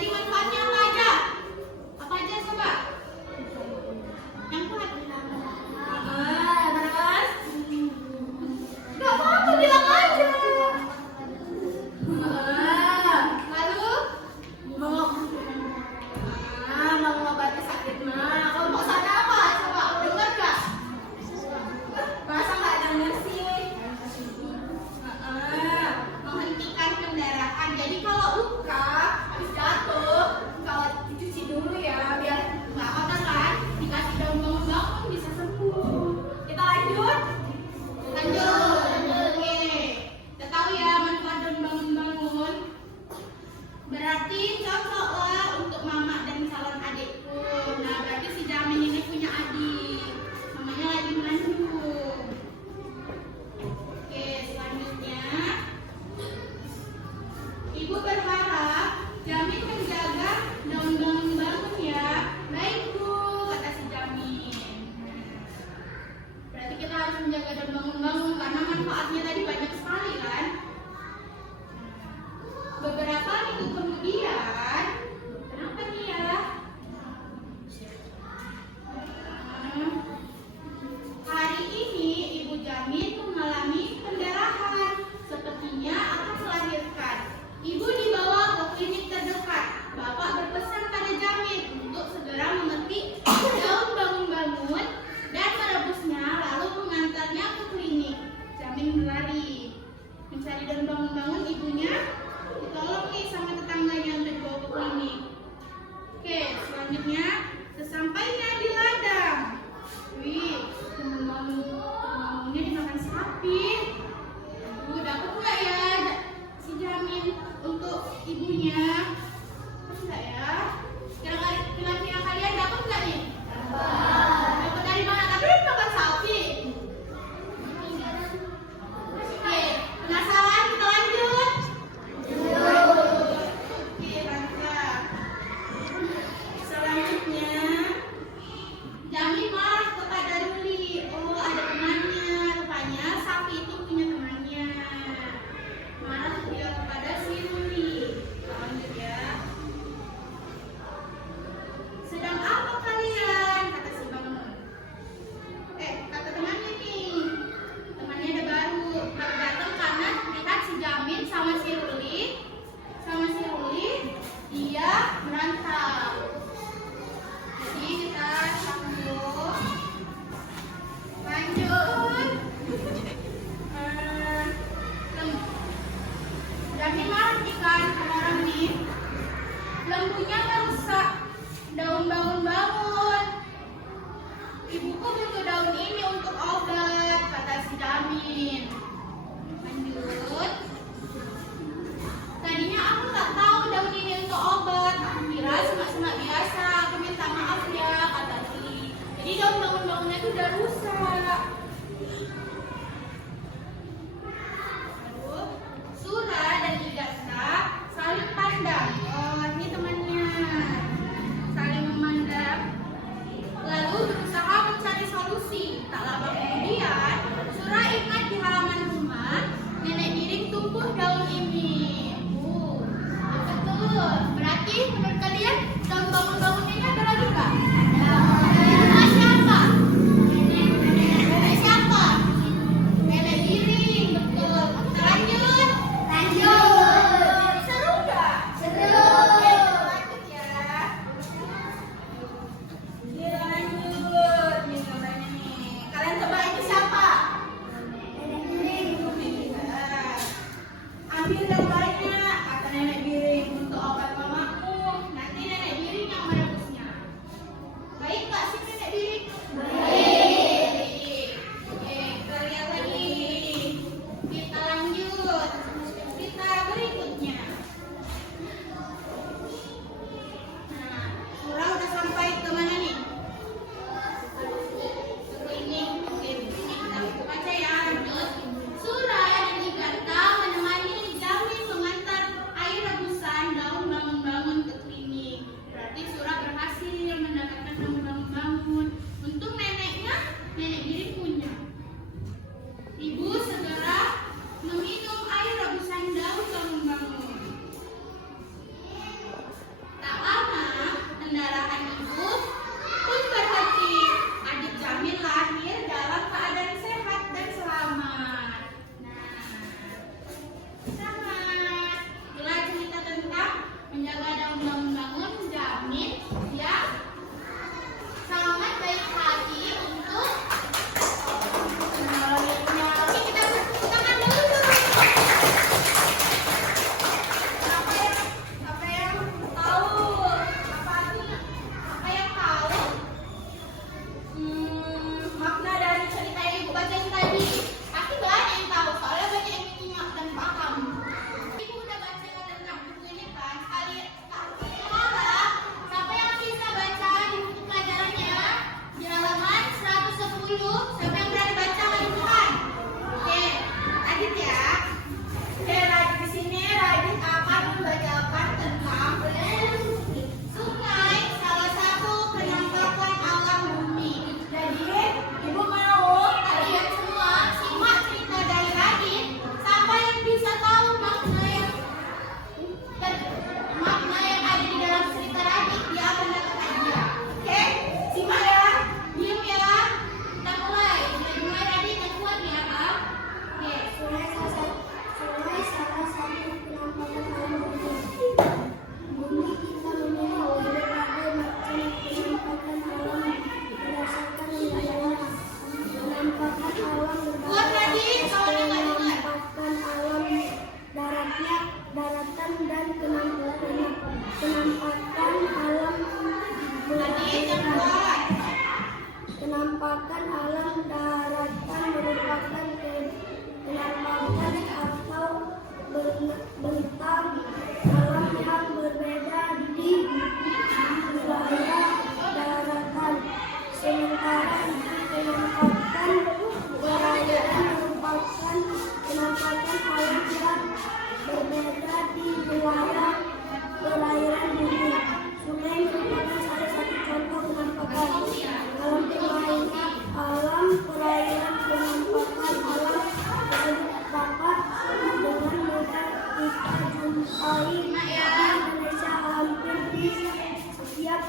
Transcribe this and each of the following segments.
Tadi manfaatnya apa aja? Apa aja coba? Yang kuat. Terus? Gak apa-apa, bilang aja. Lalu? Mau ngobati sakit mah. Kalau mau sana apa? Coba, dengar gak? Masa gak denger sih? Menghentikan pendarahan. Jadi kalau luka habis jatuh, kalau dicuci dulu ya biar nggak kotor kan. Dikasih daun bangun-bangun bisa sembuh. Kita lanjut. Oke. Kita tahu ya manfaat daun bangun-bangun. Berarti cocok lah untuk mama dan calon adikku. Nah berarti si Jamin ini punya adik. Namanya lagi mengandung. Oke, selanjutnya Ibu berharap Jamin menjaga daun bangun-bangun ya. Baik Bu, kata si Jamin. Berarti kita harus menjaga daun bangun-bangun karena manfaatnya tadi banyak sekali kan. Beberapa minggu kemudian, kenapa nih ya? Hari ini Ibu Jamin mengalami pendarahan. Sepertinya akan melahirkan. Ibu dibawa ke klinik terdekat. Bapak berpesan pada Jamin untuk segera memetik daun bangun-bangun dan merebusnya lalu mengantarnya ke klinik. Jamin berlari mencari daun bangun-bangun. Ibunya ditolong nih sama tetangganya untuk dibawa ke klinik. Oke, selanjutnya sesampainya di ladang. Wih, bangun-bangunnya dimakan sapi. Aduh, dapat nggak ya si Jamin untuk ibunya? Dapat nggak ya? Kira-kira kalian dapat nggak nih? Dapat dari mana? Tapi udah makan sapi. Oke, penasaran? Kita lanjut. Oke, lanjut. Selanjutnya, Jamin marah kepada Ruli. Oh, ada temannya. Rupanya sapi itu punya temannya. Marah dia kepada si Ruli. Lanjut ya. Sedang apa kalian? Kata si Bangun. Kata temannya nih. Temannya ada baru datang karena lihat si Jamin sama si Ruli. Dia berantem. Jadi kita sambung. Lanjut. Jamin marah nih kan sama orang nih. Lembunya merusak daun bangun-bangun. Ibuku butuh daun ini untuk obat, kata si Jamin. Lanjut. Tadinya aku tak tahu daun ini untuk obat. Aku kira semak-semak biasa. Aku minta maaf ya, kata Ruli. Jadi daun bangun-bangunnya itu udah rusak. Sura dan Igatsa saling pandang. Oh, ini temannya. Saling memandang. Lalu berusaha mencari solusi. Tak lama kemudian, Sura ingat di halaman rumah, nenek Giring tumbuh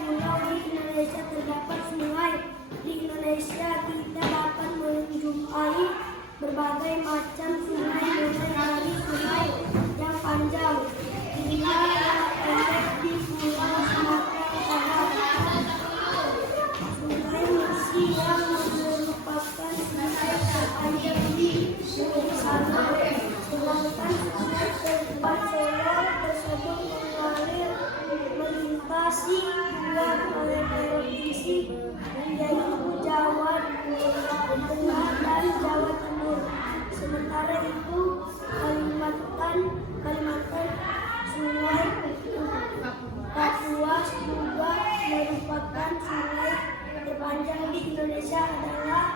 pulau di Indonesia terdapat sungai. Di Indonesia kita dapat menjumpai berbagai macam sungai, mulai dari sungai yang panjang hingga yang pendek di Pulau Sumatera Utara. Sungai Musi yang merupakan sungai terpanjang di sana, sedangkan sungai Terbansolor tersebut mengalir melintasi dua provinsi, yaitu Jawa Tengah dan Jawa Timur. Sementara itu Kalimantan Sungai Kapuas juga merupakan sungai terpanjang di Indonesia, adalah